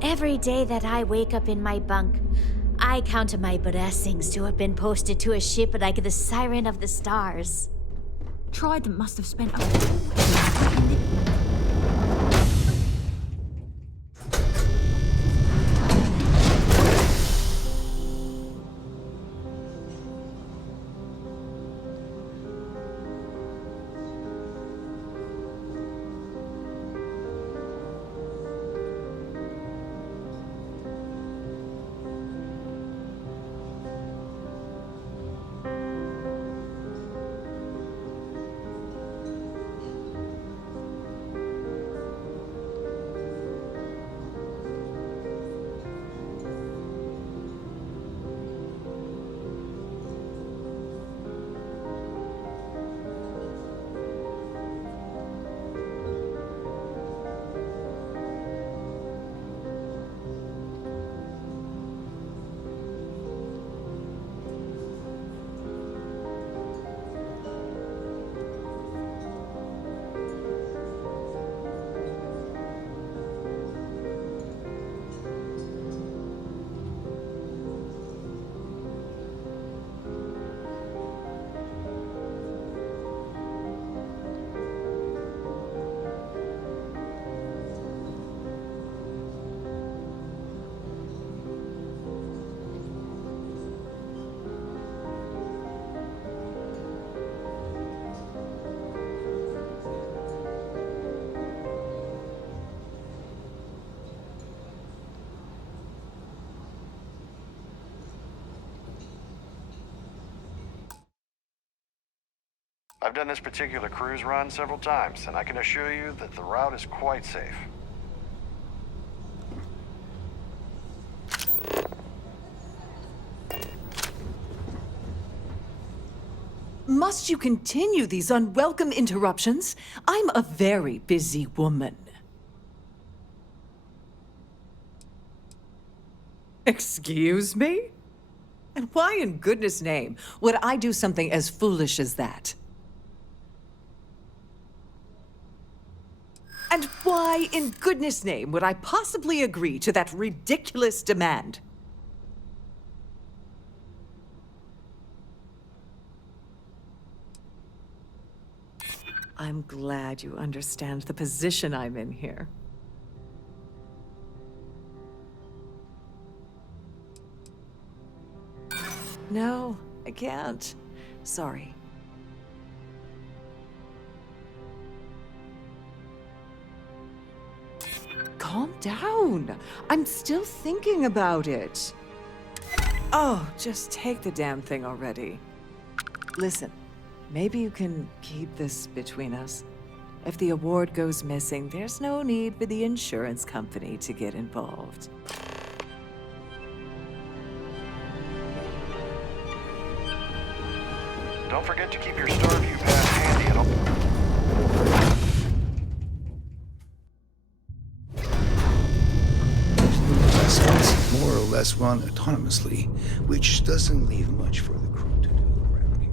Every day that I wake up in my bunk, I count my blessings to have been posted to a ship like the Siren of the Stars. Trident must have spent a... I've done this particular cruise run several times, and I can assure you that the route is quite safe. Must you continue these unwelcome interruptions? I'm a very busy woman. Excuse me? And why in goodness name would I do something as foolish as that? And why in goodness name would I possibly agree to that ridiculous demand? I'm glad you understand the position I'm in here. No, I can't. Sorry. Calm down. I'm still thinking about it. Oh, just take the damn thing already. Listen, maybe you can keep this between us. If the award goes missing, there's no need for the insurance company to get involved. Don't forget to keep your Starview pass handy at all. Vessels more or less run autonomously, which doesn't leave much for the crew to do around here.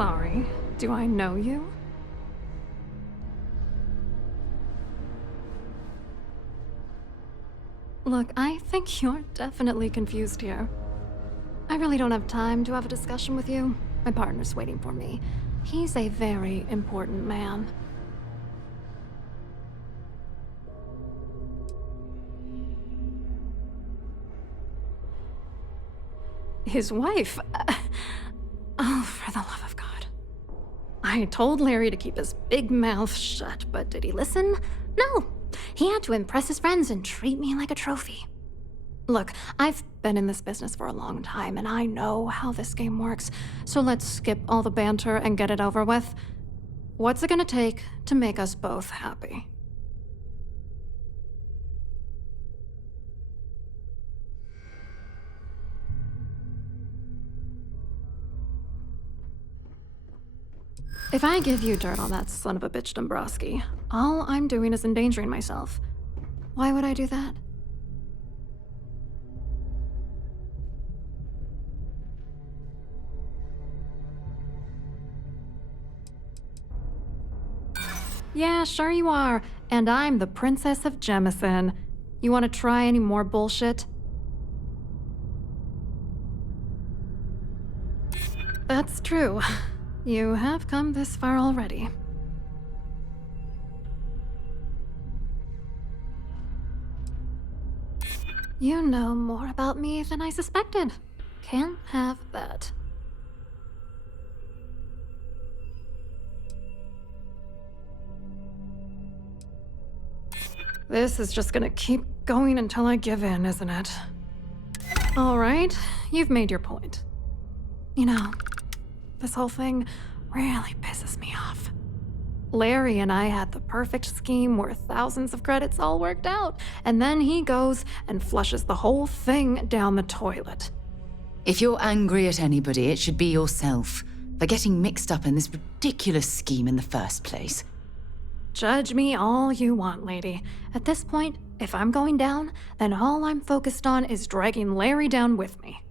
sorry. Do I know you? Look, I think you're definitely confused here. I really don't have time to have a discussion with you. My partner's waiting for me. He's a very important man. His wife? Oh, for the love of God. I told Larry to keep his big mouth shut, but did he listen? No. He had to impress his friends and treat me like a trophy. Look, I've been in this business for a long time, and I know how this game works, so let's skip all the banter and get it over with. What's it gonna take to make us both happy? If I give you dirt on that son of a bitch Dombrowski, all I'm doing is endangering myself. Why would I do that? Yeah, sure you are. And I'm the Princess of Jemison. You want to try any more bullshit? That's true. You have come this far already. You know more about me than I suspected. Can't have that. This is just gonna keep going until I give in, isn't it? All right, you've made your point. You know, this whole thing really pisses me off. Larry and I had the perfect scheme where thousands of credits all worked out, and then he goes and flushes the whole thing down the toilet. If you're angry at anybody, it should be yourself for getting mixed up in this ridiculous scheme in the first place. Judge me all you want, lady. At this point, if I'm going down, then all I'm focused on is dragging Larry down with me.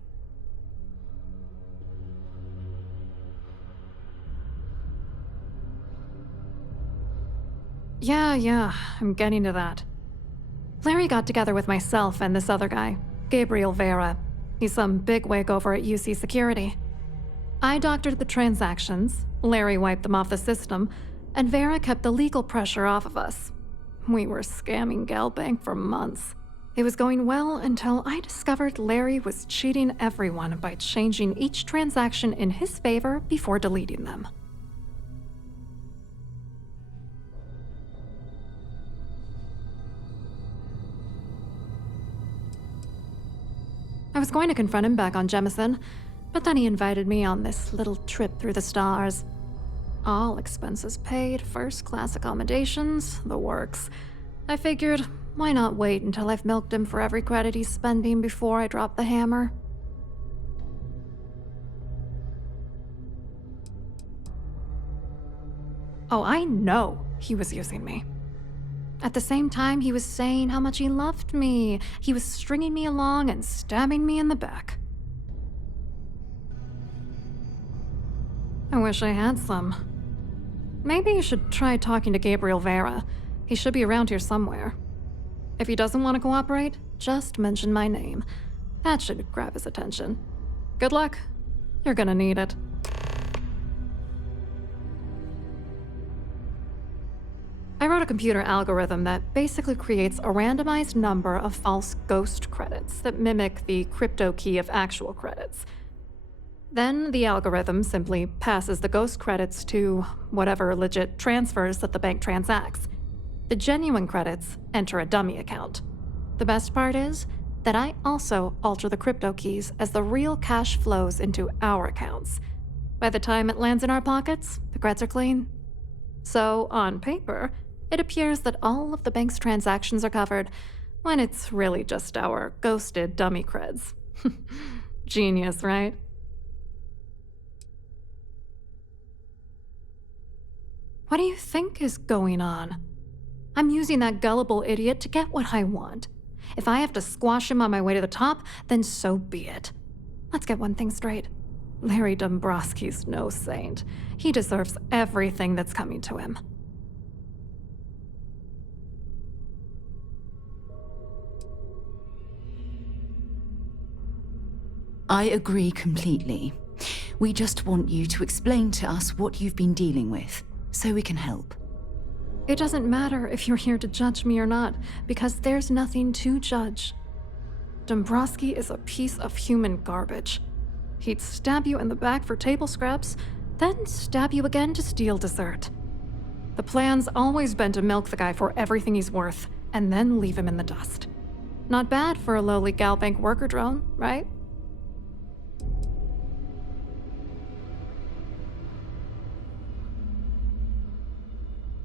Yeah, I'm getting to that. Larry got together with myself and this other guy, Gabriel Vera. He's some bigwig over at UC Security. I doctored the transactions, Larry wiped them off the system, and Vera kept the legal pressure off of us. We were scamming Galbank for months. It was going well until I discovered Larry was cheating everyone by changing each transaction in his favor before deleting them. I was going to confront him back on Jemison, but then he invited me on this little trip through the stars. All expenses paid, first-class accommodations, the works. I figured, why not wait until I've milked him for every credit he's spending before I drop the hammer? Oh, I know he was using me. At the same time, he was saying how much he loved me. He was stringing me along and stabbing me in the back. I wish I had some. Maybe you should try talking to Gabriel Vera. He should be around here somewhere. If he doesn't want to cooperate, just mention my name. That should grab his attention. Good luck. You're gonna need it. I wrote a computer algorithm that basically creates a randomized number of false ghost credits that mimic the crypto key of actual credits. Then the algorithm simply passes the ghost credits to whatever legit transfers that the bank transacts. The genuine credits enter a dummy account. The best part is that I also alter the crypto keys as the real cash flows into our accounts. By the time it lands in our pockets, the creds are clean. So, on paper, it appears that all of the bank's transactions are covered, when it's really just our ghosted dummy creds. Genius, right? What do you think is going on? I'm using that gullible idiot to get what I want. If I have to squash him on my way to the top, then so be it. Let's get one thing straight. Larry Dombrowski's no saint. He deserves everything that's coming to him. I agree completely. We just want you to explain to us what you've been dealing with, so we can help. It doesn't matter if you're here to judge me or not, because there's nothing to judge. Dombrowski is a piece of human garbage. He'd stab you in the back for table scraps, then stab you again to steal dessert. The plan's always been to milk the guy for everything he's worth, and then leave him in the dust. Not bad for a lowly Galbank worker drone, right?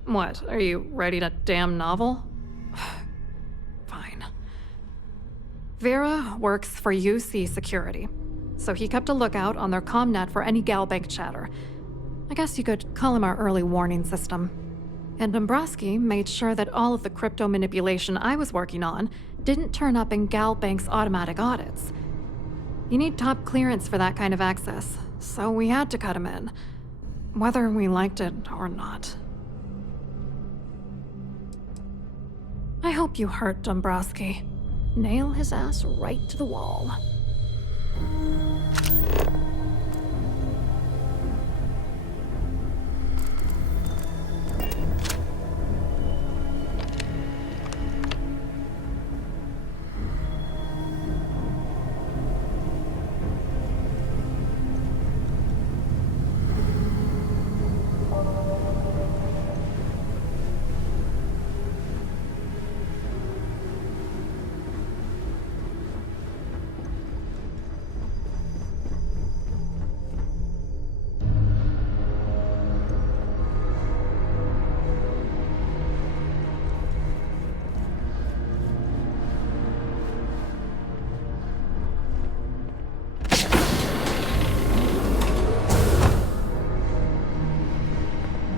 What, are you writing a damn novel? Fine. Vera works for UC Security, so he kept a lookout on their comnet for any Galbank chatter. I guess you could call him our early warning system. And Dombrowski made sure that all of the crypto manipulation I was working on didn't turn up in Galbank's automatic audits. You need top clearance for that kind of access, so we had to cut him in, whether we liked it or not. I hope you hurt Dombrowski. Nail his ass right to the wall.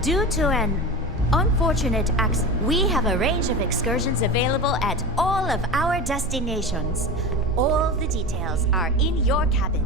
Due to an unfortunate accident, we have a range of excursions available at all of our destinations. All the details are in your cabin.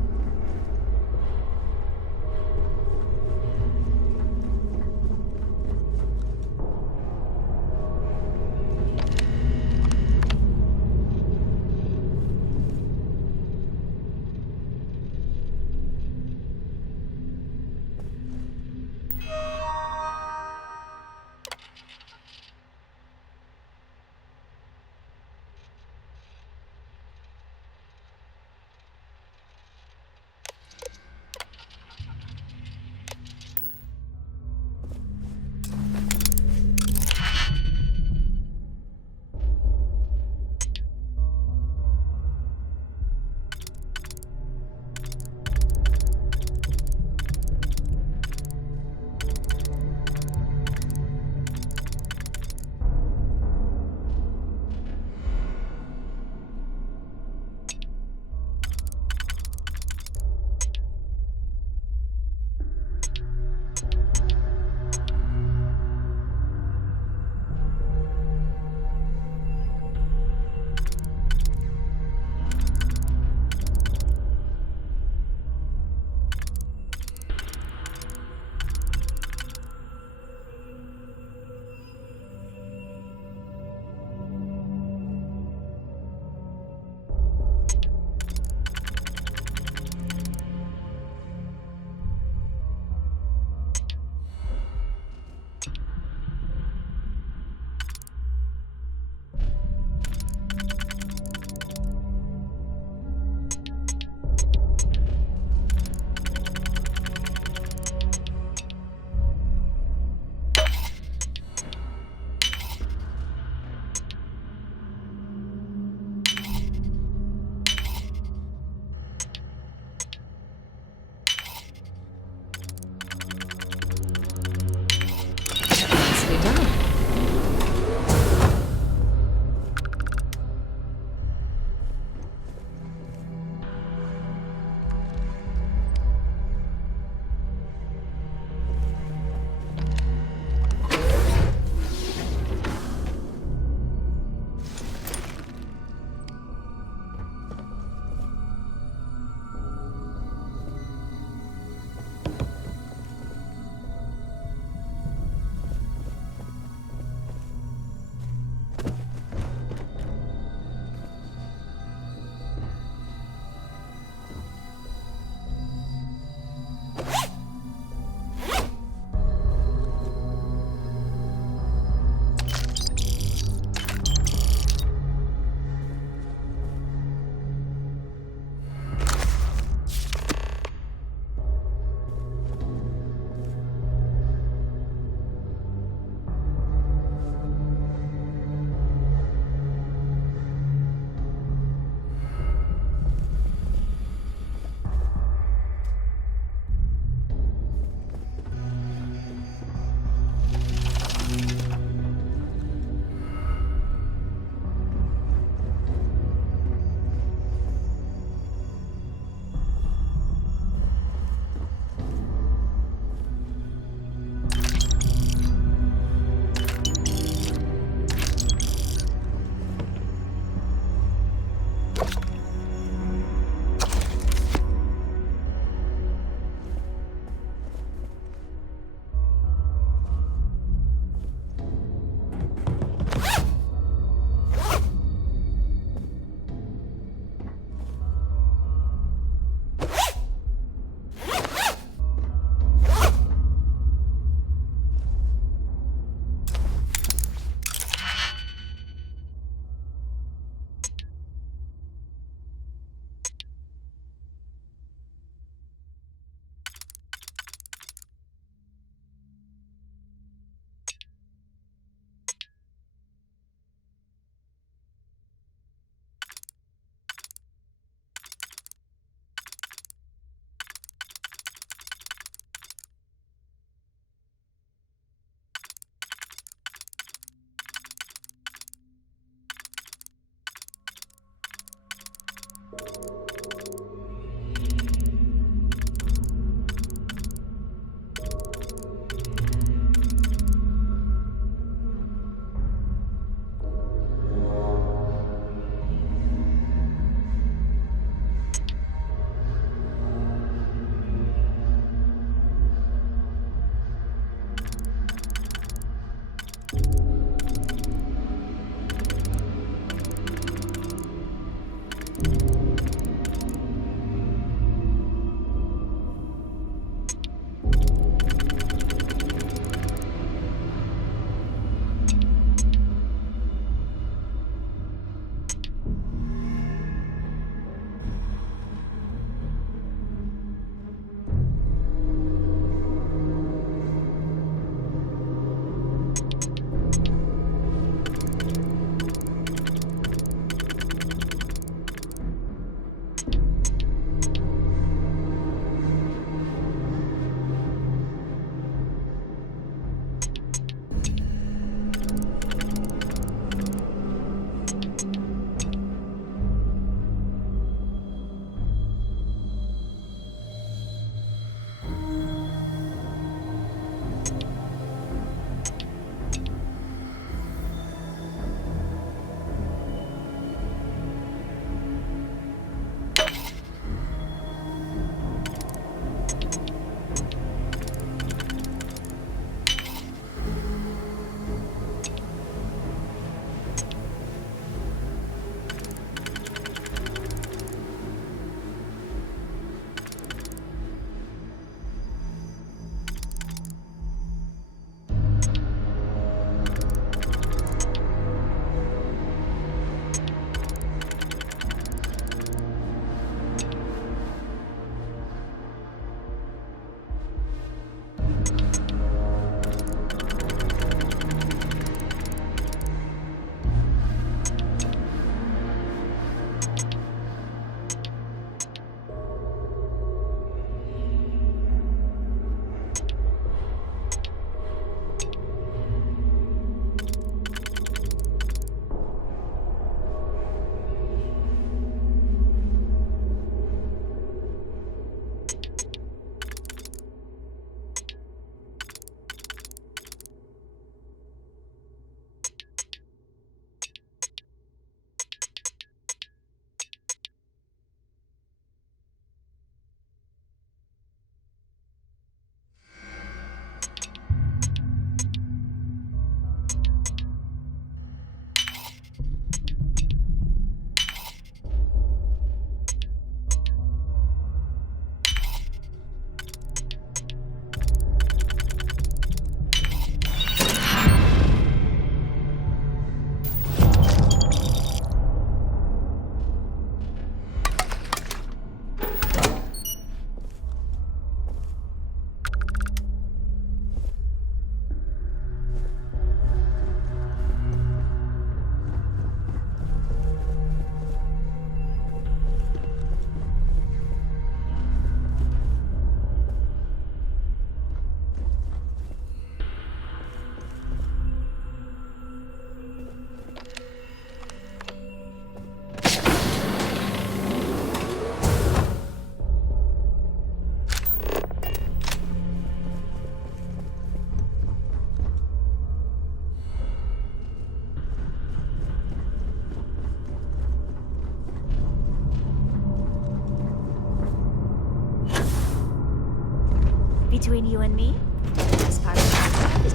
between you and me, this part of my job is...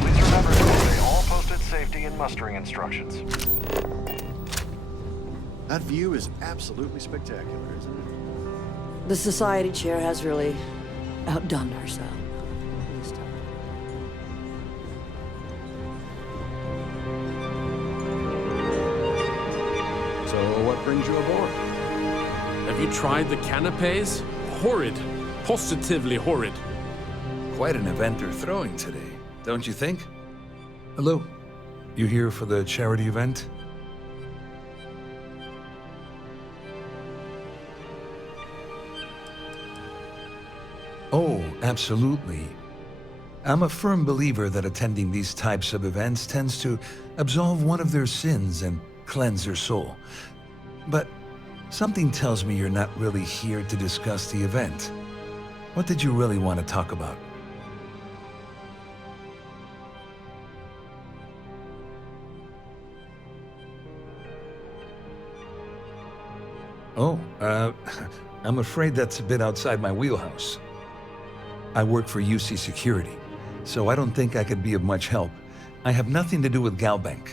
Please remember to obey all posted safety and mustering instructions. That view is absolutely spectacular, isn't it? The society chair has really outdone herself. This time. So, what brings you aboard? Have you tried the canapes? Horrid. Positively horrid. Quite an event they're throwing today, don't you think? Hello. You here for the charity event? Oh, absolutely. I'm a firm believer that attending these types of events tends to absolve one of their sins and cleanse their soul. But something tells me you're not really here to discuss the event. What did you really want to talk about? Oh, I'm afraid that's a bit outside my wheelhouse. I work for UC Security, so I don't think I could be of much help. I have nothing to do with Galbank.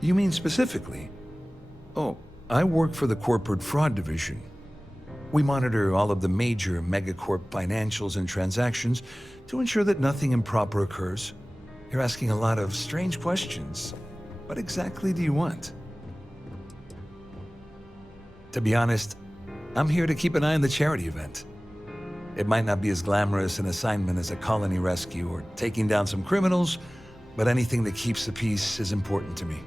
You mean specifically? Oh, I work for the Corporate Fraud Division. We monitor all of the major megacorp financials and transactions to ensure that nothing improper occurs. You're asking a lot of strange questions. What exactly do you want? To be honest, I'm here to keep an eye on the charity event. It might not be as glamorous an assignment as a colony rescue or taking down some criminals, but anything that keeps the peace is important to me.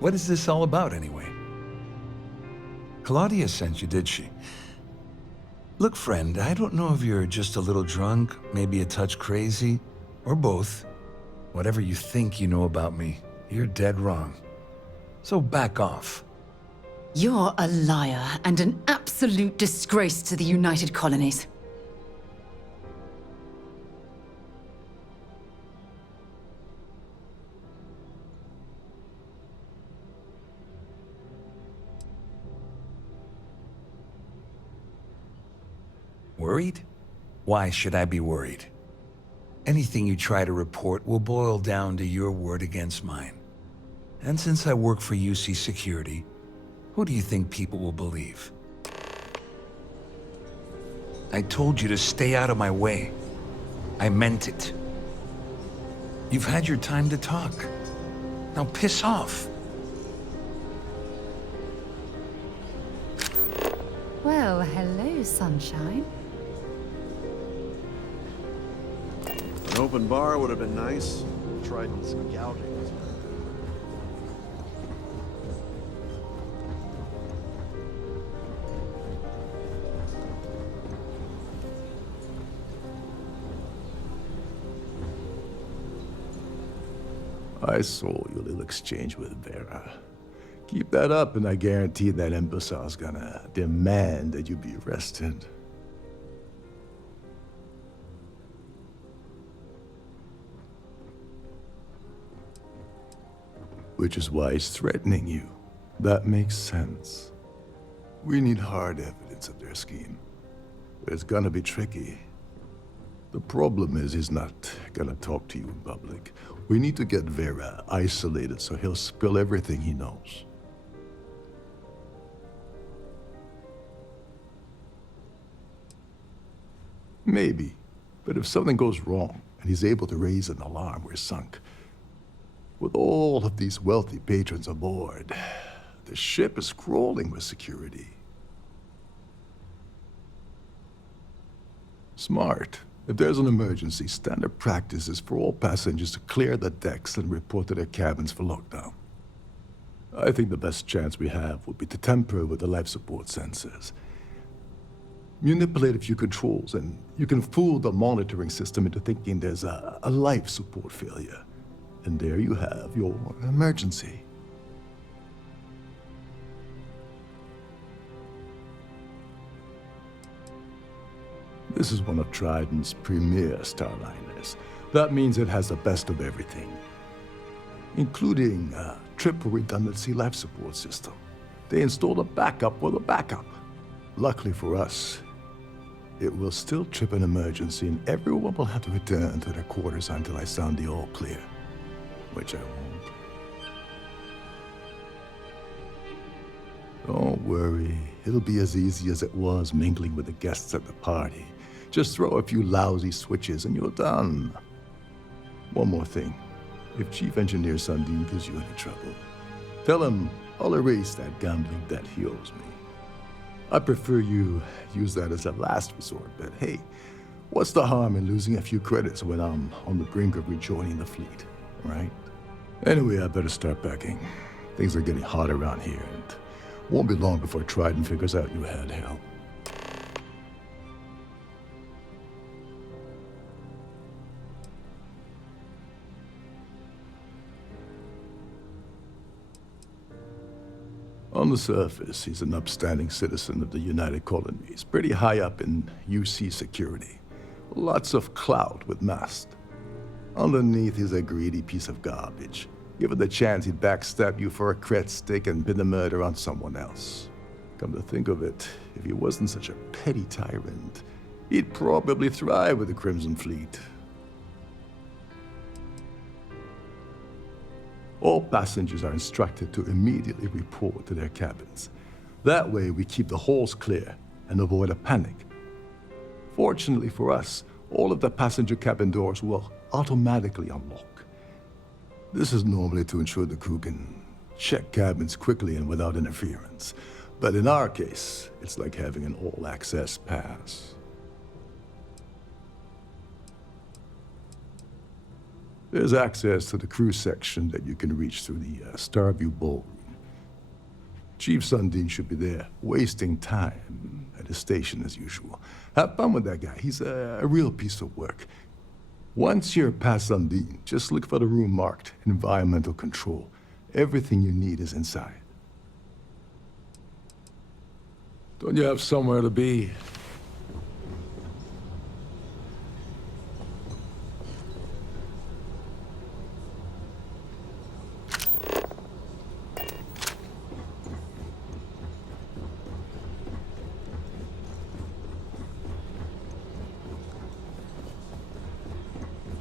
What is this all about, anyway? Claudia sent you, did she? Look, friend, I don't know if you're just a little drunk, maybe a touch crazy, or both. Whatever you think you know about me, you're dead wrong. So back off. You're a liar and an absolute disgrace to the United Colonies. Worried? Why should I be worried? Anything you try to report will boil down to your word against mine. And since I work for UC Security, who do you think people will believe? I told you to stay out of my way. I meant it. You've had your time to talk. Now piss off. Well, hello, sunshine. An open bar would have been nice. Tried scouting. I saw your little exchange with Vera. Keep that up, and I guarantee that imbecile's gonna demand that you be arrested. Which is why he's threatening you. That makes sense. We need hard evidence of their scheme. It's gonna be tricky. The problem is he's not gonna talk to you in public. We need to get Vera isolated so he'll spill everything he knows. Maybe, but if something goes wrong and he's able to raise an alarm, we're sunk. With all of these wealthy patrons aboard, the ship is crawling with security. Smart. If there's an emergency, standard practice is for all passengers to clear the decks and report to their cabins for lockdown. I think the best chance we have would be to tamper with the life support sensors. Manipulate a few controls, and you can fool the monitoring system into thinking there's a life support failure. And there you have your emergency. This is one of Trident's premier starliners. That means it has the best of everything. including a triple redundancy life support system. They installed a backup with a backup. Luckily for us, it will still trip an emergency and everyone will have to return to their quarters until I sound the all clear, which I won't. Don't worry, it'll be as easy as it was mingling with the guests at the party. Just throw a few lousy switches and you're done. One more thing. If Chief Engineer Sundin gives you any trouble, tell him I'll erase that gambling debt he owes me. I prefer you use that as a last resort, but hey, what's the harm in losing a few credits when I'm on the brink of rejoining the fleet, right? Anyway, I better start packing. Things are getting hot around here, and won't be long before Trident figures out you had help. On the surface, he's an upstanding citizen of the United Colonies, pretty high up in UC security. Lots of clout with Mast. Underneath, he's a greedy piece of garbage. Given the chance, he'd backstab you for a cred stick and pin the murder on someone else. Come to think of it, if he wasn't such a petty tyrant, he'd probably thrive with the Crimson Fleet. All passengers are instructed to immediately report to their cabins. That way, we keep the halls clear and avoid a panic. Fortunately for us, all of the passenger cabin doors will automatically unlock. This is normally to ensure the crew can check cabins quickly and without interference. But in our case, it's like having an all-access pass. There's access to the crew section that you can reach through the Starfield ballroom. Chief Sundin should be there, wasting time at his station as usual. Have fun with that guy. He's a real piece of work. Once you're past Sundin, just look for the room marked Environmental Control. Everything you need is inside. Don't you have somewhere to be?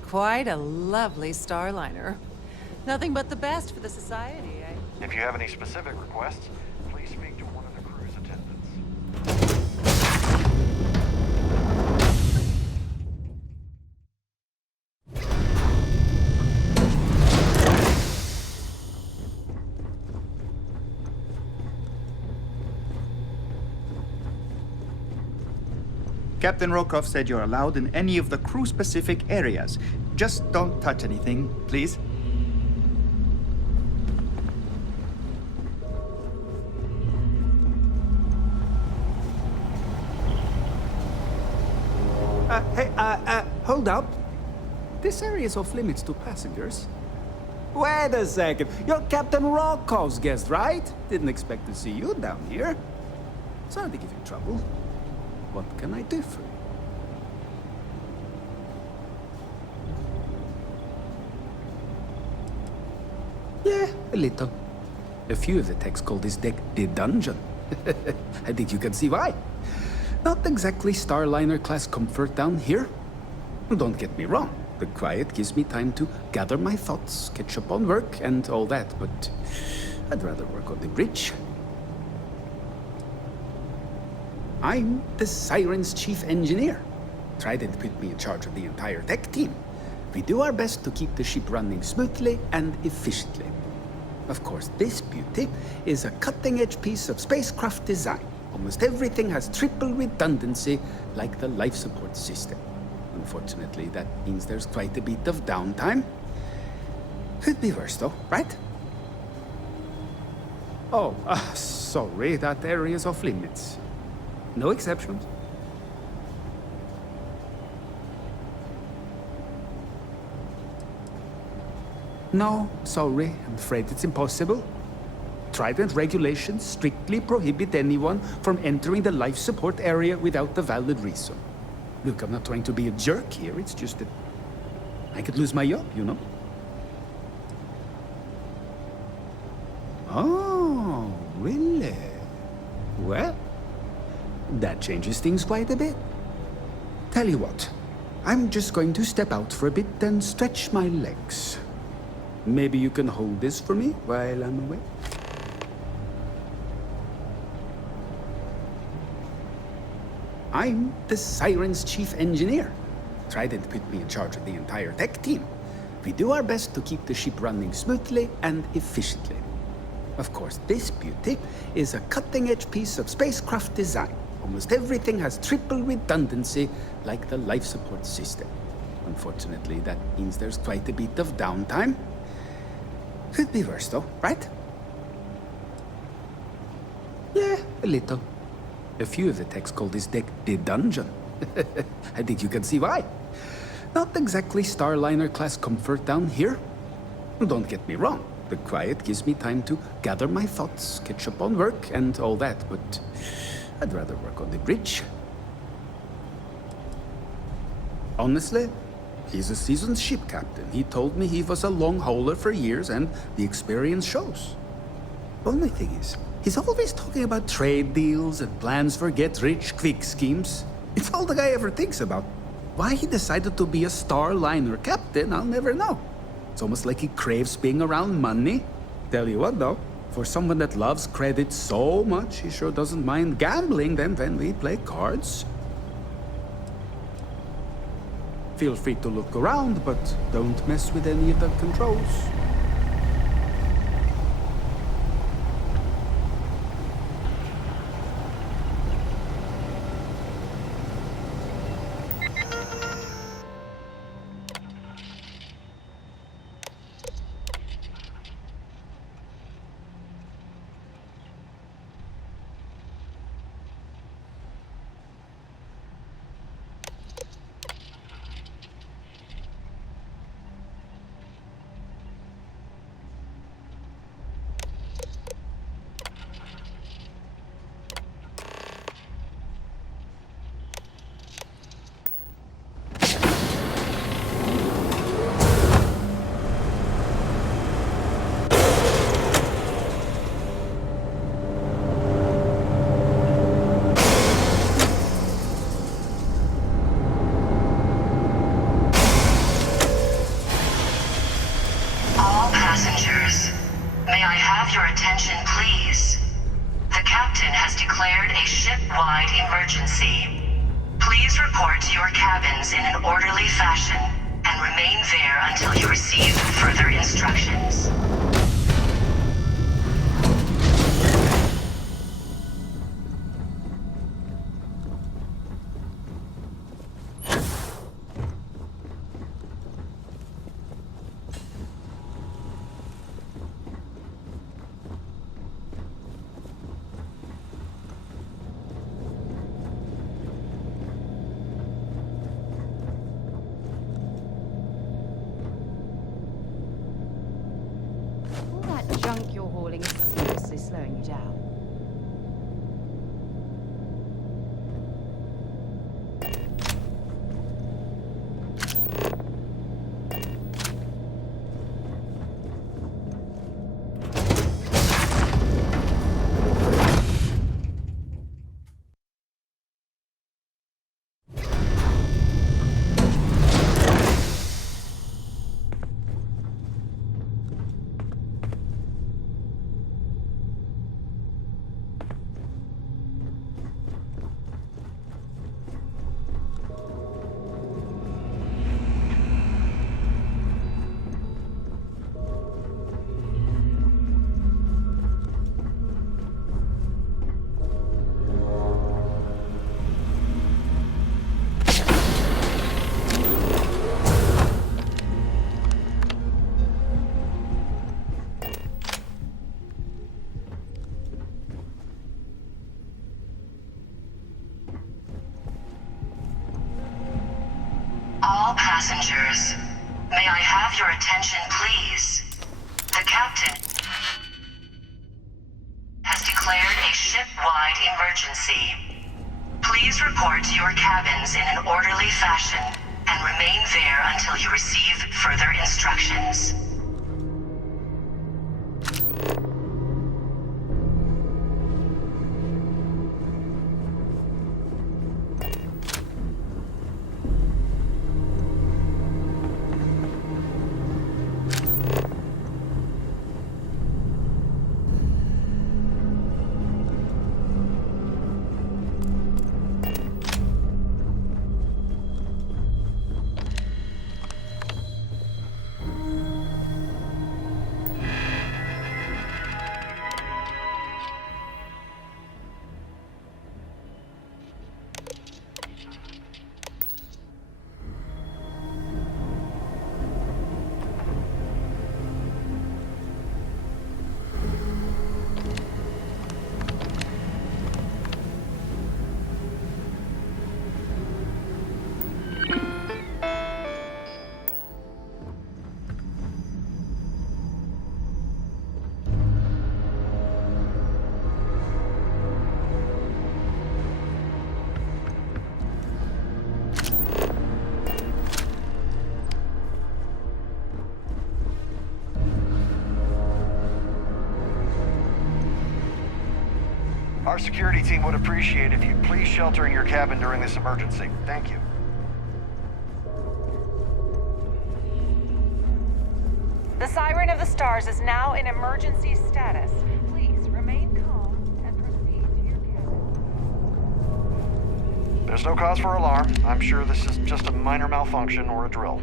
Quite a lovely Starliner. Nothing but the best for the Society, eh? If you have any specific requests, please speak to one of the crew's attendants. Captain Rokoff said you're allowed in any of the crew-specific areas. Just don't touch anything, please. Hold up. This area is off limits to passengers. Wait a second. You're Captain Rokoff's guest, right? Didn't expect to see you down here. Sorry to give you trouble. What can I do for you? Yeah, a little. A few of the techs call this deck the dungeon. I think you can see why. Not exactly Starliner-class comfort down here. Don't get me wrong. The quiet gives me time to gather my thoughts, catch up on work, and all that, but I'd rather work on the bridge. I'm the Siren's chief engineer. Trident put me in charge of the entire tech team. We do our best to keep the ship running smoothly and efficiently. Of course, this beauty is a cutting-edge piece of spacecraft design. Almost everything has triple redundancy, like the life support system. Unfortunately, that means there's quite a bit of downtime. Could be worse, though, right? Oh, sorry, that area's off limits. No exceptions. No, sorry, I'm afraid it's impossible. Trident regulations strictly prohibit anyone from entering the life support area without a valid reason. Look, I'm not trying to be a jerk here, it's just that I could lose my job, you know? Oh, really? Well, that changes things quite a bit. Tell you what, I'm just going to step out for a bit and stretch my legs. Maybe you can hold this for me while I'm away? I'm the Siren's chief engineer. Trident put me in charge of the entire tech team. We do our best to keep the ship running smoothly and efficiently. Of course, this beauty is a cutting-edge piece of spacecraft design. Almost everything has triple redundancy, like the life support system. Unfortunately, that means there's quite a bit of downtime. Could be worse, though, right? Yeah, a little. A few of the techs call this deck the dungeon. I think you can see why. Not exactly Starliner-class comfort down here. Don't get me wrong. The quiet gives me time to gather my thoughts, catch up on work, and all that, but I'd rather work on the bridge. Honestly, he's a seasoned ship captain. He told me he was a long hauler for years, and the experience shows. Only thing is, he's always talking about trade deals and plans for get-rich-quick schemes. It's all the guy ever thinks about. Why he decided to be a Starliner captain, I'll never know. It's almost like he craves being around money. Tell you what, though, for someone that loves credit so much, he sure doesn't mind gambling then when we play cards. Feel free to look around, but don't mess with any of the controls. Junk you're hauling is seriously slowing you down. All passengers, may I have your attention, please? The captain has declared a ship-wide emergency. Please report to your cabins in an orderly fashion and remain there until you receive further instructions. Our security team would appreciate if you'd please shelter in your cabin during this emergency. Thank you. The Siren of the Stars is now in emergency status. Please remain calm and proceed to your cabin. There's no cause for alarm. I'm sure this is just a minor malfunction or a drill.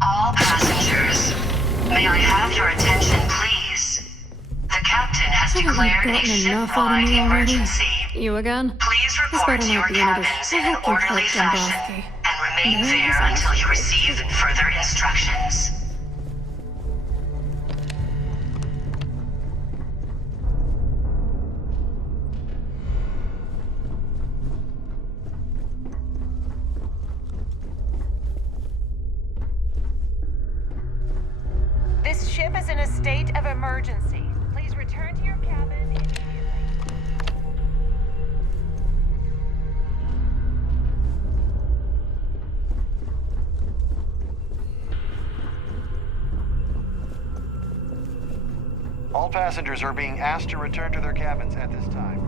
All passengers, may I have your attention, please? The captain has declared a ship-wide emergency. You again? Please This report better to your not be another cabins in an fucking orderly Kirk fashion Dombrowski. and remain No, there this until is- you receive further instructions. This ship is in a state of emergency. Please return to your cabin immediately. All passengers are being asked to return to their cabins at this time.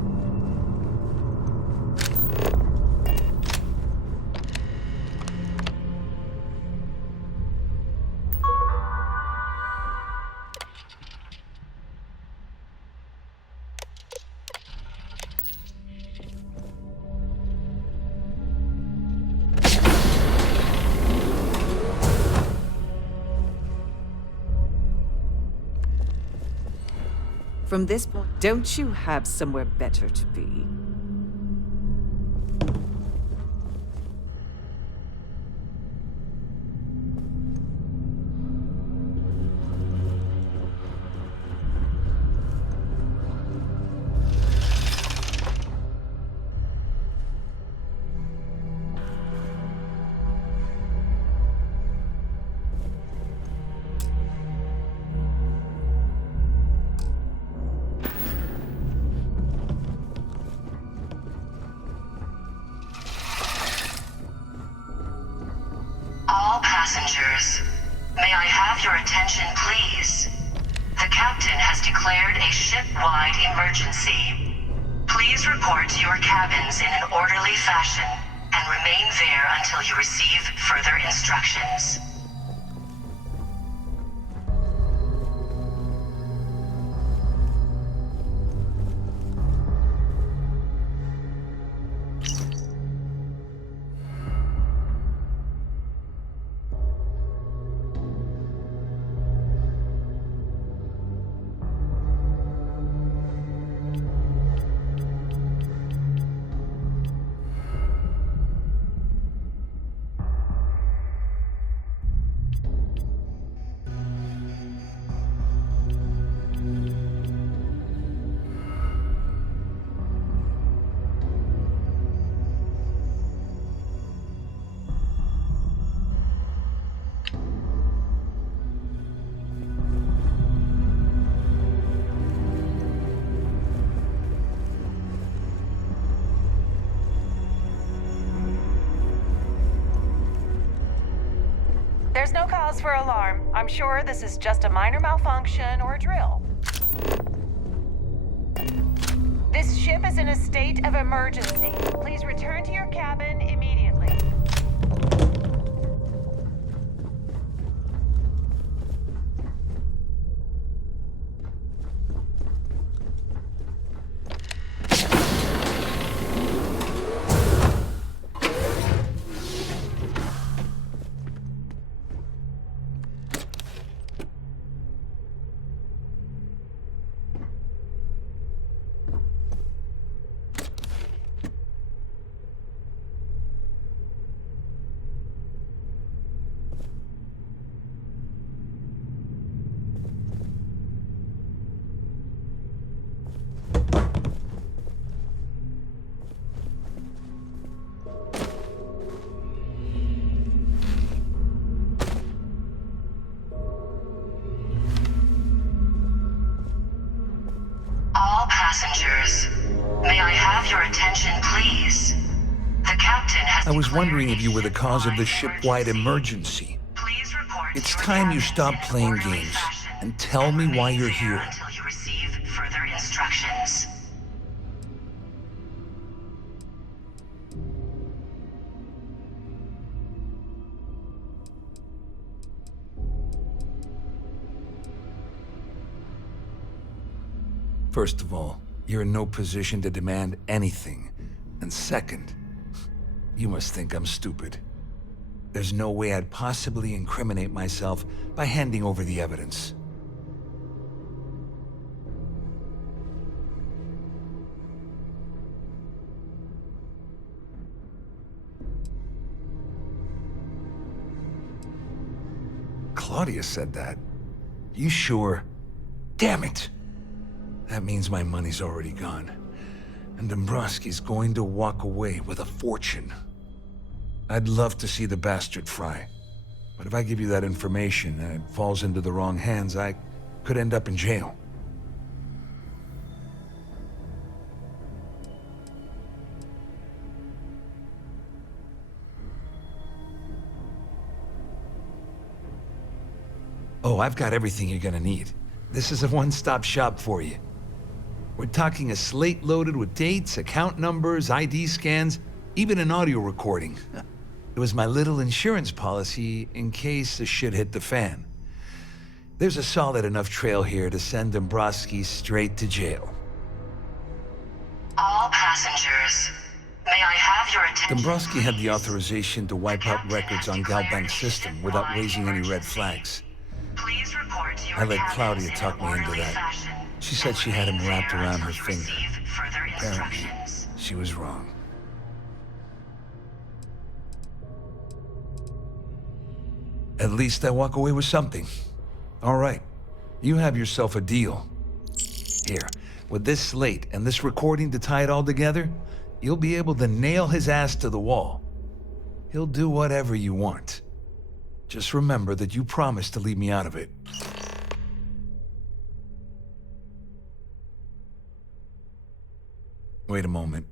From this point, don't you have somewhere better to be? All passengers, may I have your attention, please? The captain has declared a ship-wide emergency. Please report to your cabins in an orderly fashion and remain there until you receive further instructions. There's no cause for alarm. I'm sure this is just a minor malfunction or a drill. This ship is in a state of emergency. Please return to your cabin immediately. passengers, may I have your attention, please? The captain has I was wondering if you were the cause of the ship-wide emergency. It's time you stop playing games and tell me why you're here. until you receive further instructions. First of all, you're in no position to demand anything. And second, you must think I'm stupid. There's no way I'd possibly incriminate myself by handing over the evidence. Claudia said that. You sure? Damn it! That means my money's already gone. And Dombrowski's going to walk away with a fortune. I'd love to see the bastard fry. But if I give you that information and it falls into the wrong hands, I could end up in jail. Oh, I've got everything you're gonna need. This is a one-stop shop for you. We're talking a slate loaded with dates, account numbers, ID scans, even an audio recording. It was my little insurance policy in case the shit hit the fan. There's a solid enough trail here to send Dombrowski straight to jail. All passengers, may I have your attention? Dombrowski had the authorization to wipe out records on Galbank's system without raising any red flags. Please report to your I let cabins Claudia in talk an me into orderly that. fashion. She said she had him wrapped around her Until you finger. receive further Apparently, instructions. she was wrong. At least I walk away with something. All right, you have yourself a deal. Here, with this slate and this recording to tie it all together, you'll be able to nail his ass to the wall. He'll do whatever you want. Just remember that you promised to leave me out of it. Wait a moment.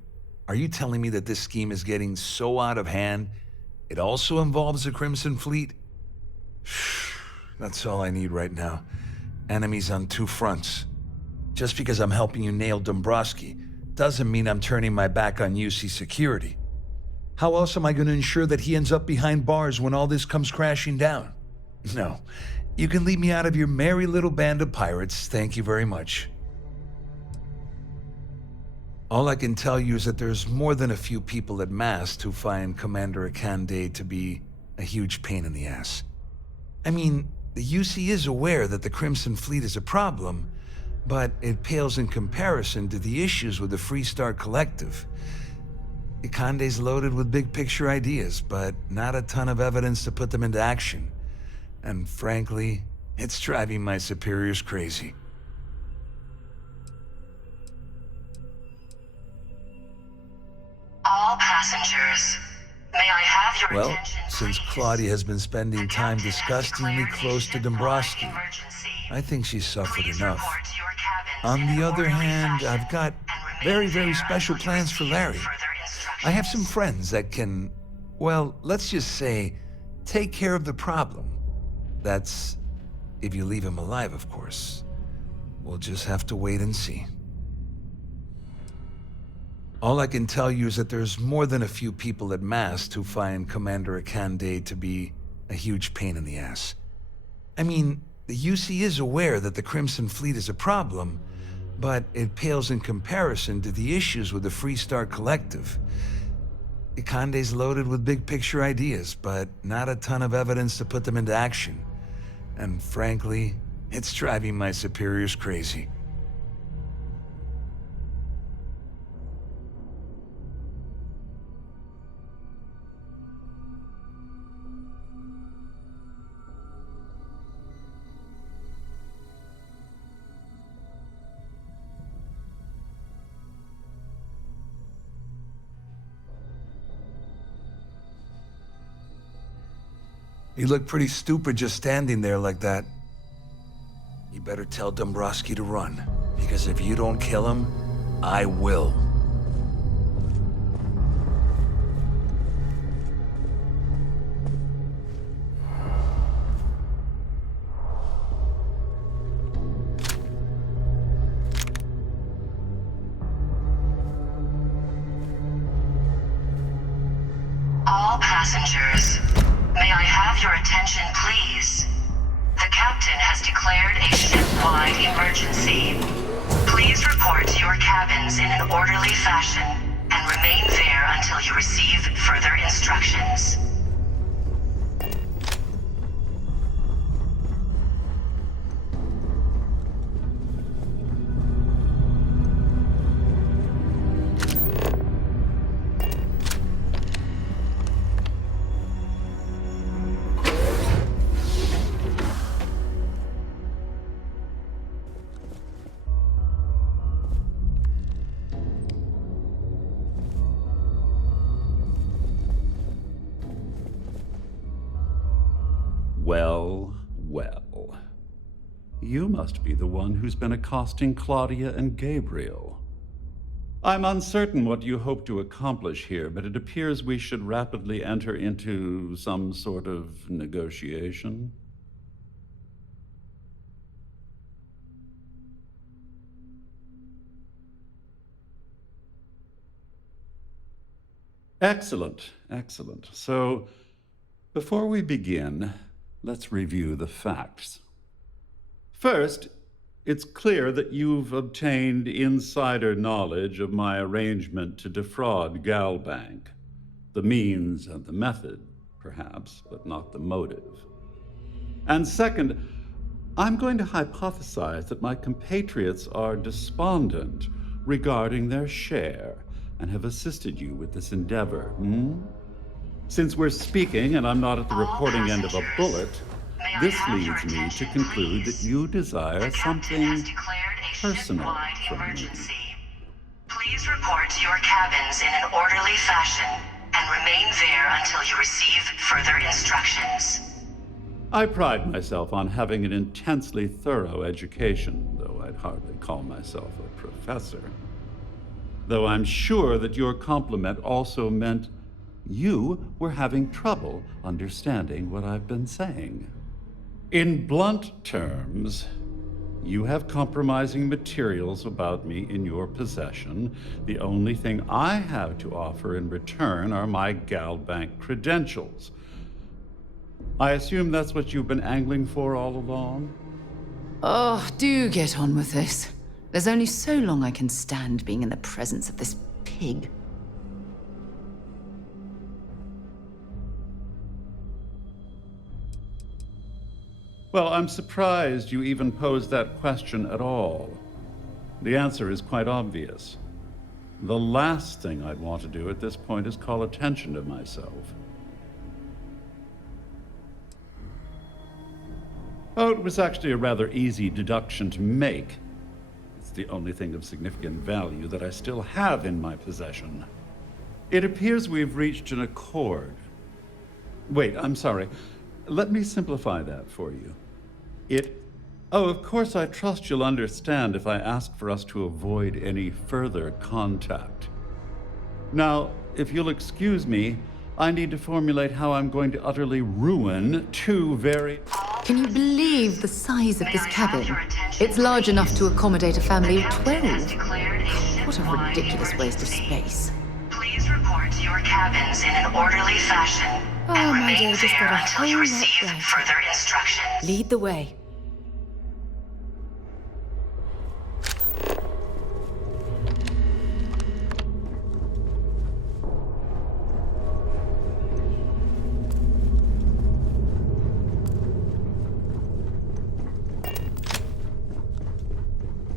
Are you telling me that this scheme is getting so out of hand, it also involves the Crimson Fleet? That's all I need right now. Enemies on two fronts. Just because I'm helping you nail Dombrowski doesn't mean I'm turning my back on UC security. How else am I going to ensure that he ends up behind bars when all this comes crashing down? No. You can leave me out of your merry little band of pirates, thank you very much. All I can tell you is that there's more than a few people at Mast who find Commander Akande to be a huge pain in the ass. I mean, the UC is aware that the Crimson Fleet is a problem, but it pales in comparison to the issues with the Freestar Collective. Akande's loaded with big-picture ideas, but not a ton of evidence to put them into action. And frankly, it's driving my superiors crazy. All passengers, may I have your Well, attention, since please? Claudia has been spending time disgustingly close to Dombrowski, I think she's suffered enough. On the other hand, I've got very, very special plans for Larry. I have some friends that can, well, let's just say, take care of the problem. That's if you leave him alive, of course. We'll just have to wait and see. All I can tell you is that there's more than a few people at Mast who find Commander Akande to be a huge pain in the ass. I mean, the UC is aware that the Crimson Fleet is a problem, but it pales in comparison to the issues with the Freestar Collective. Akande's loaded with big-picture ideas, but not a ton of evidence to put them into action. And frankly, it's driving my superiors crazy. You look pretty stupid just standing there like that. You better tell Dombrowski to run, because if you don't kill him, I will. All passengers, may I have your attention, please? The captain has declared a ship-wide emergency. Please report to your cabins in an orderly fashion and remain there until you receive further instructions. Well, well. You must be the one who's been accosting Claudia and Gabriel. I'm uncertain what you hope to accomplish here, but it appears we should rapidly enter into some sort of negotiation. Excellent, excellent. So, before we begin, let's review the facts. First, it's clear that you've obtained insider knowledge of my arrangement to defraud Galbank. The means and the method, perhaps, but not the motive. And second, I'm going to hypothesize that my compatriots are despondent regarding their share and have assisted you with this endeavor, Since we're speaking and I'm not at the reporting end of a bullet, this leads me to conclude that you desire something personal from me. Please report to your cabins in an orderly fashion and remain there until you receive further instructions. I pride myself on having an intensely thorough education, though I'd hardly call myself a professor. Though I'm sure that your compliment also meant you were having trouble understanding what I've been saying. In blunt terms, you have compromising materials about me in your possession. The only thing I have to offer in return are my Galbank credentials. I assume that's what you've been angling for all along? Oh, do get on with this. There's only so long I can stand being in the presence of this pig. Well, I'm surprised you even posed that question at all. The answer is quite obvious. The last thing I'd want to do at this point is call attention to myself. Oh, it was actually a rather easy deduction to make. It's the only thing of significant value that I still have in my possession. It appears we've reached an accord. Wait, I'm sorry. Let me simplify that for you. Oh, of course, I trust you'll understand if I ask for us to avoid any further contact. Now, if you'll excuse me, I need to formulate how I'm going to utterly ruin two very... Can you believe the size of this cabin? It's large enough to accommodate a family of 12. What a ridiculous waste of space. Please report to your cabins in an orderly fashion and remain there until you receive further instructions. Lead the way.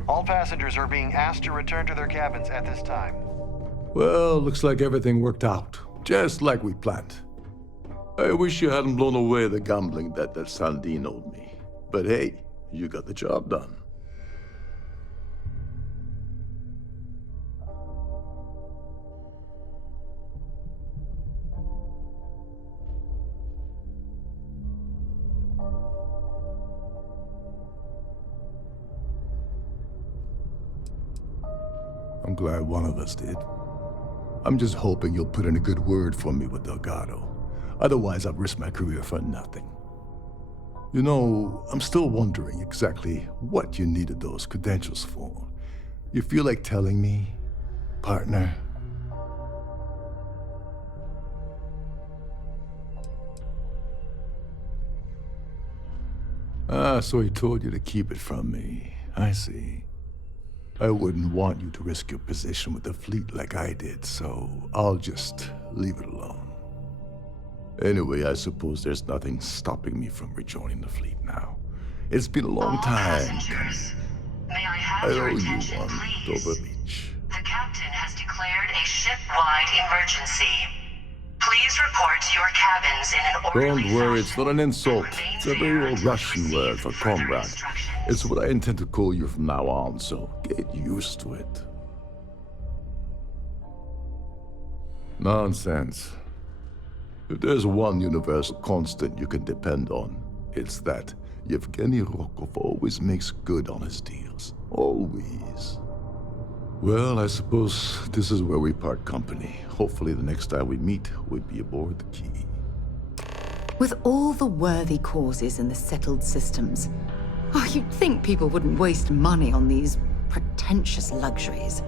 All passengers are being asked to return to their cabins at this time. Well, looks like everything worked out, just like we planned. I wish you hadn't blown away the gambling debt that Sandine owed me. But hey, you got the job done. I'm glad one of us did. I'm just hoping you'll put in a good word for me with Delgado. Otherwise, I've risked my career for nothing. You know, I'm still wondering exactly what you needed those credentials for. You feel like telling me, partner? Ah, so he told you to keep it from me. I see. I wouldn't want you to risk your position with the fleet like I did, so I'll just leave it alone. Anyway, I suppose there's nothing stopping me from rejoining the fleet now. It's been a long time. Passengers, may I have I your owe you attention, one, please? Dover Beach. The captain has declared a ship-wide emergency. Please report to your cabins in an orderly Don't worry, it's fashion. not an insult. It's a very old Russian word for comrade. It's what I intend to call you from now on, so get used to it. Nonsense. If there's one universal constant you can depend on, it's that Yevgeny Rokov always makes good on his deals. Always. Well, I suppose this is where we part company. Hopefully the next time we meet, we'll be aboard the Key. With all the worthy causes in the settled systems, you'd think people wouldn't waste money on these pretentious luxuries.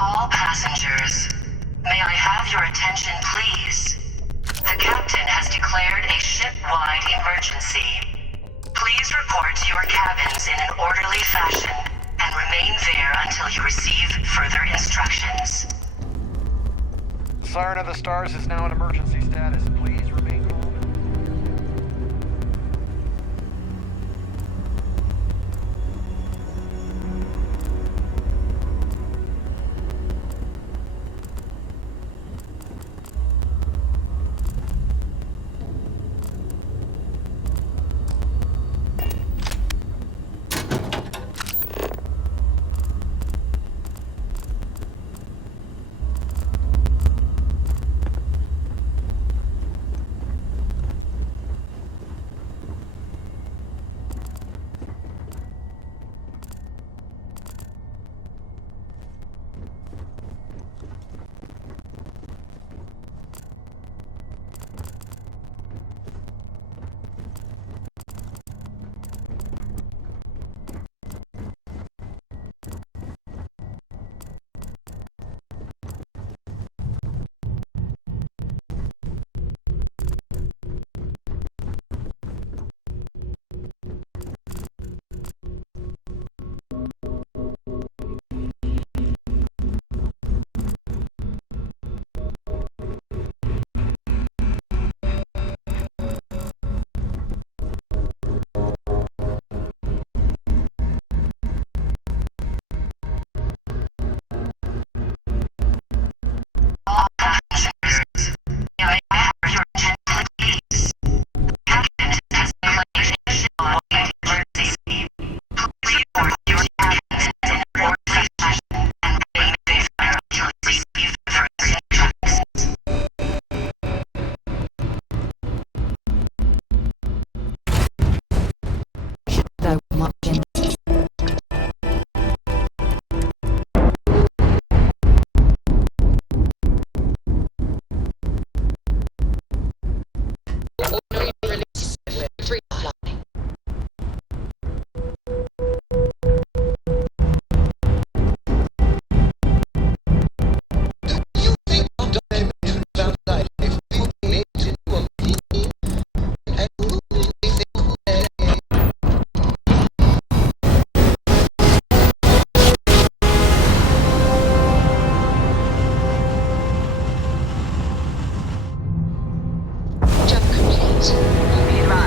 All passengers, may I have your attention, please? The captain has declared a ship-wide emergency. Please report to your cabins in an orderly fashion and remain there until you receive further instructions. Siren of the Stars is now in emergency status. Please remain calm.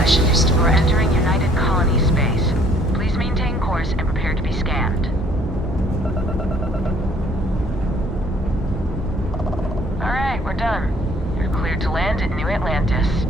Hush. We're entering United Colony space. Please maintain course and prepare to be scanned. Alright, we're done. You're cleared to land at New Atlantis.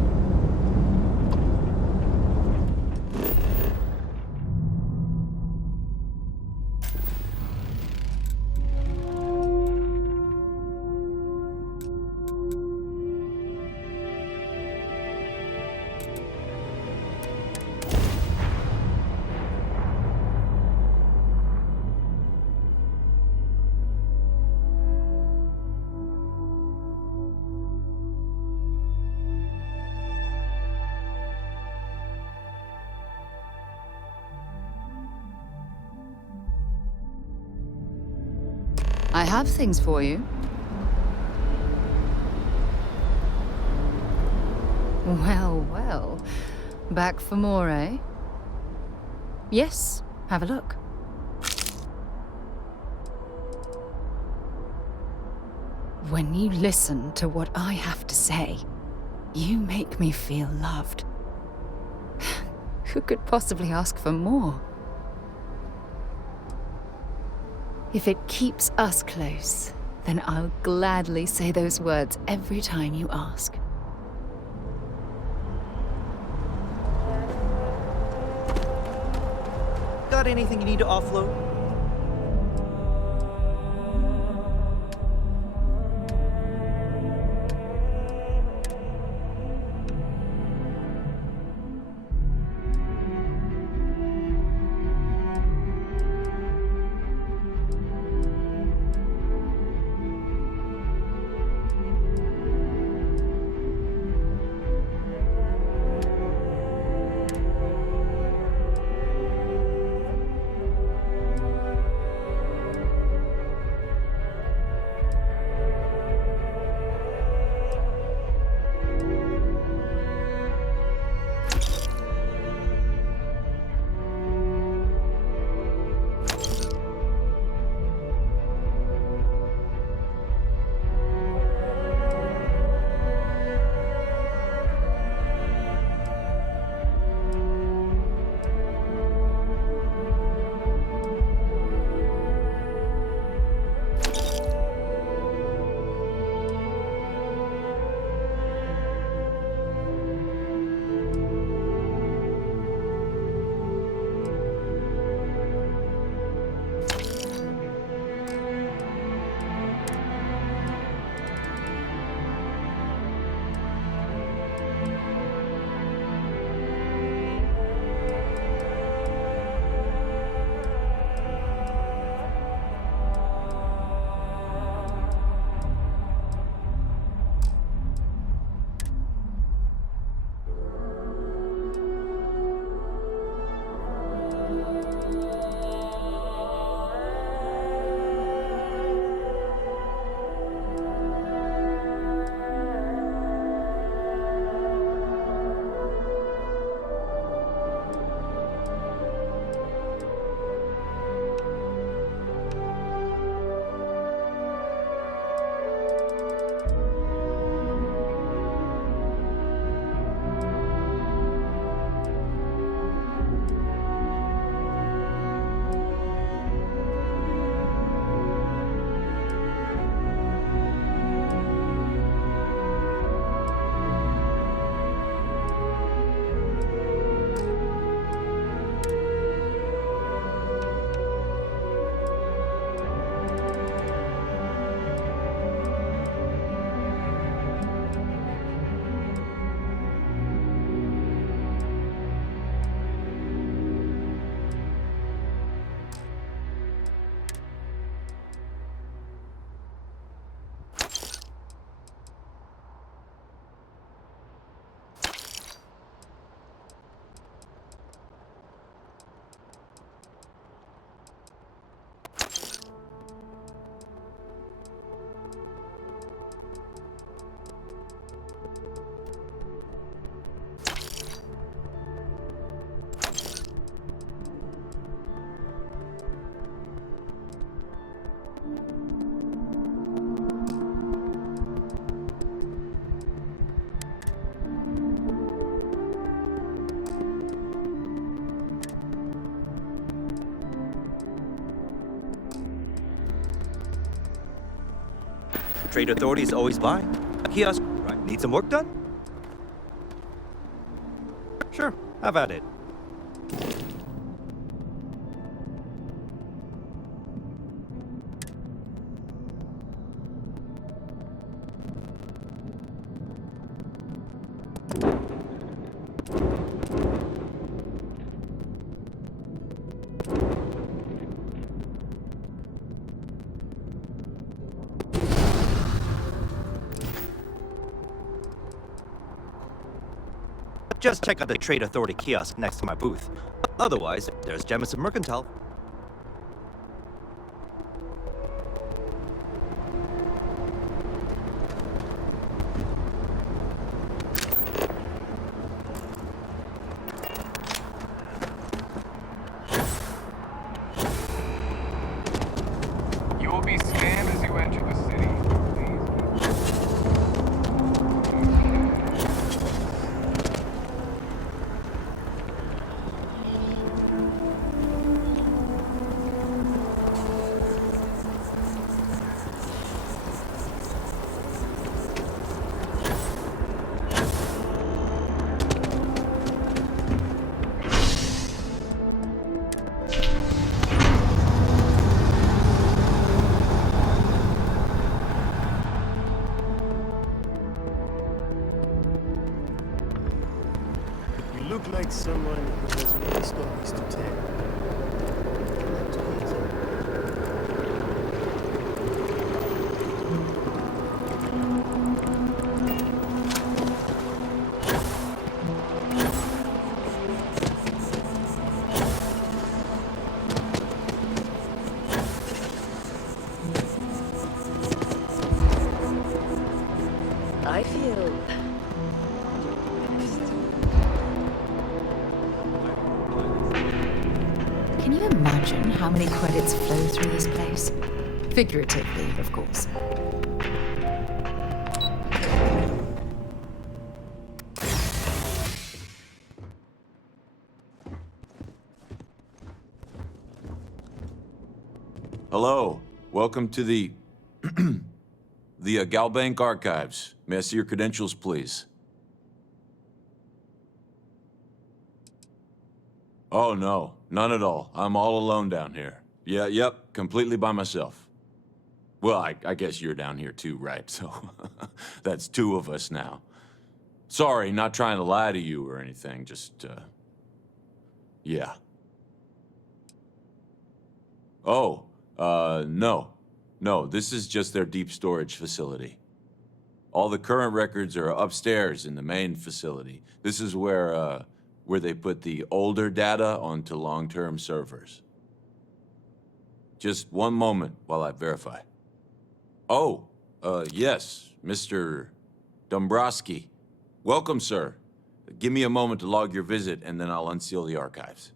I have things for you. Well, well. Back for more, eh? Yes, have a look. When you listen to what I have to say, you make me feel loved. Who could possibly ask for more? If it keeps us close, then I'll gladly say those words every time you ask. Got anything you need to offload? Trade Authority is always buying. Kiosk, right? Need some work done? Sure, have at it. Just check out the Trade Authority kiosk next to my booth. Otherwise, there's Jemison Mercantile. You will be scanned as you enter the city. You look like someone who has many stories to tell. I feel Can you imagine how many credits flow through this place? Figuratively, of course. Hello. Welcome to the Galbank Archives. May I see your credentials, please? Oh, no. None at all. I'm all alone down here. Yep. Completely by myself. Well, I guess you're down here too, right? So that's two of us now. Sorry, not trying to lie to you or anything. Just, yeah. Oh, no. No, this is just their deep storage facility. All the current records are upstairs in the main facility. This is where they put the older data onto long-term servers. Just one moment while I verify. Oh, yes, Mr. Dombrowski. Welcome, sir. Give me a moment to log your visit, and then I'll unseal the archives.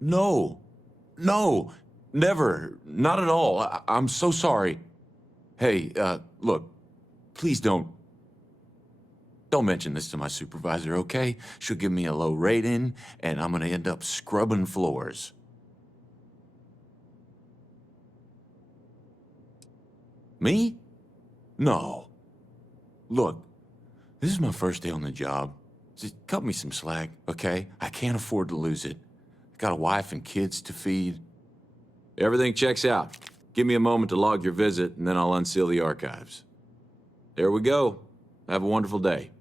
No, never, not at all. I'm so sorry. Hey, look, please don't mention this to my supervisor, okay? She'll give me a low rating, and I'm gonna end up scrubbing floors. Me? No. Look, this is my first day on the job. Just cut me some slack, okay? I can't afford to lose it. Got a wife and kids to feed. Everything checks out. Give me a moment to log your visit, and then I'll unseal the archives. There we go. Have a wonderful day.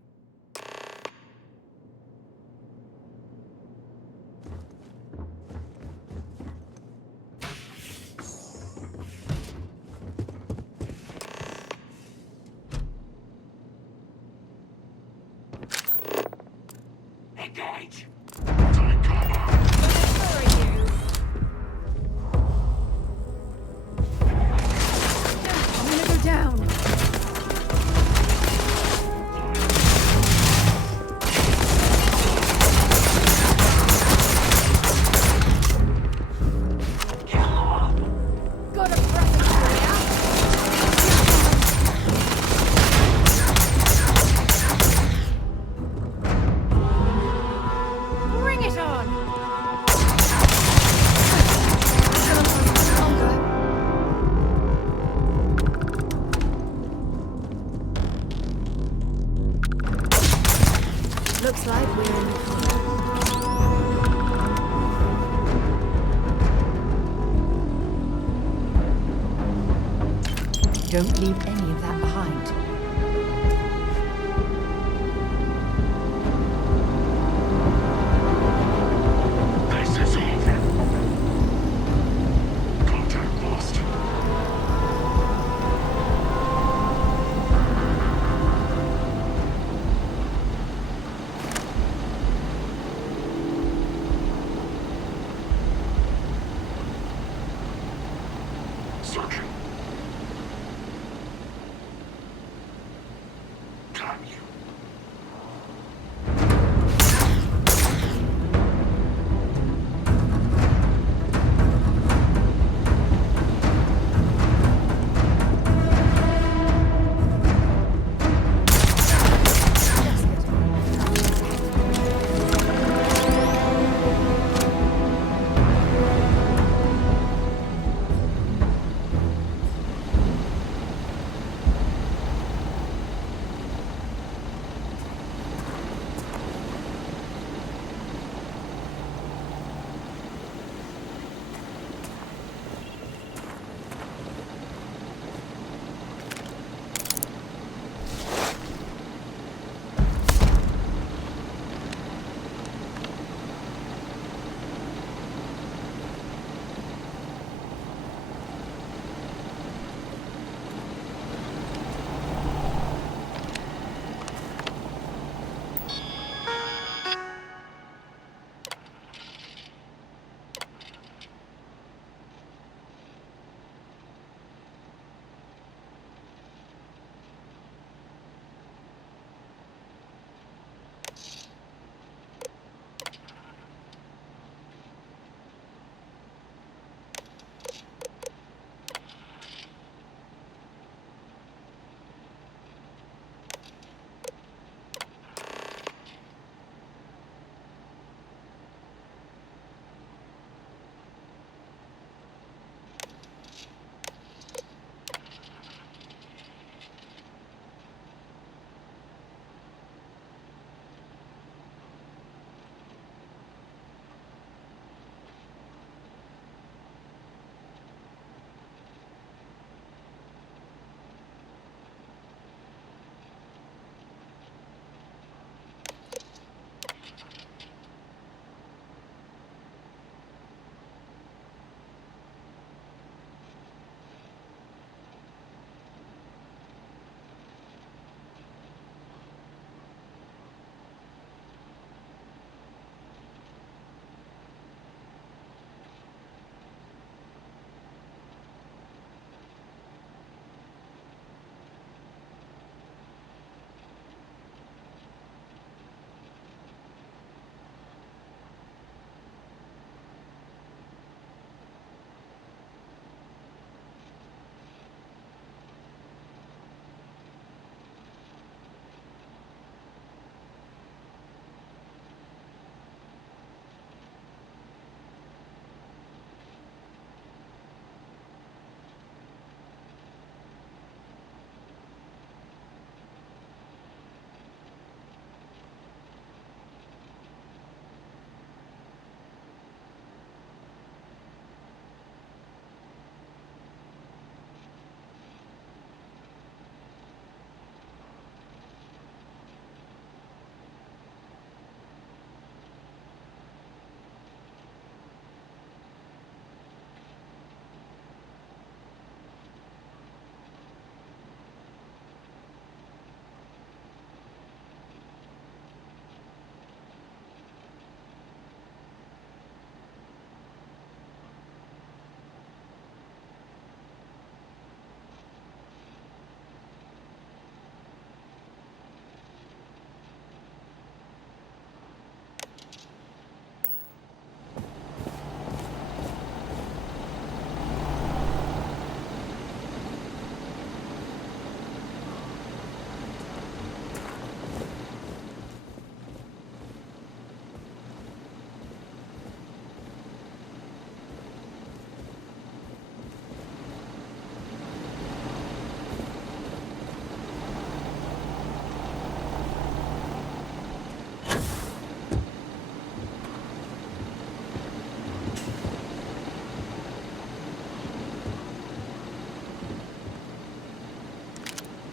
Engage. don't leave any of that behind. This is over. Contact lost. Searching. Can you?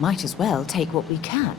Might as well take what we can.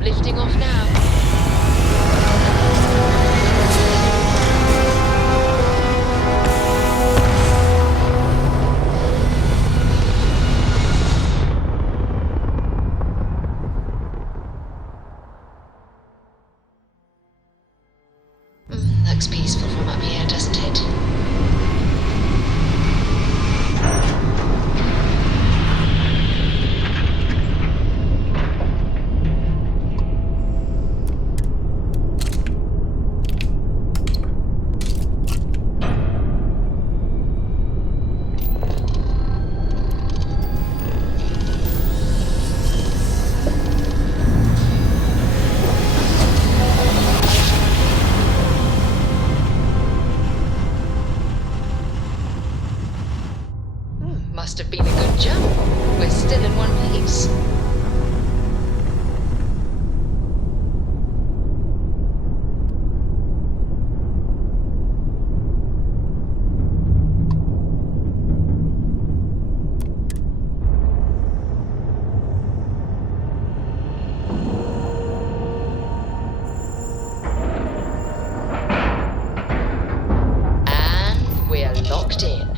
Lifting off now. Looks peaceful from up here, doesn't it? Must have been a good jump. We're still in one piece. And we're locked in.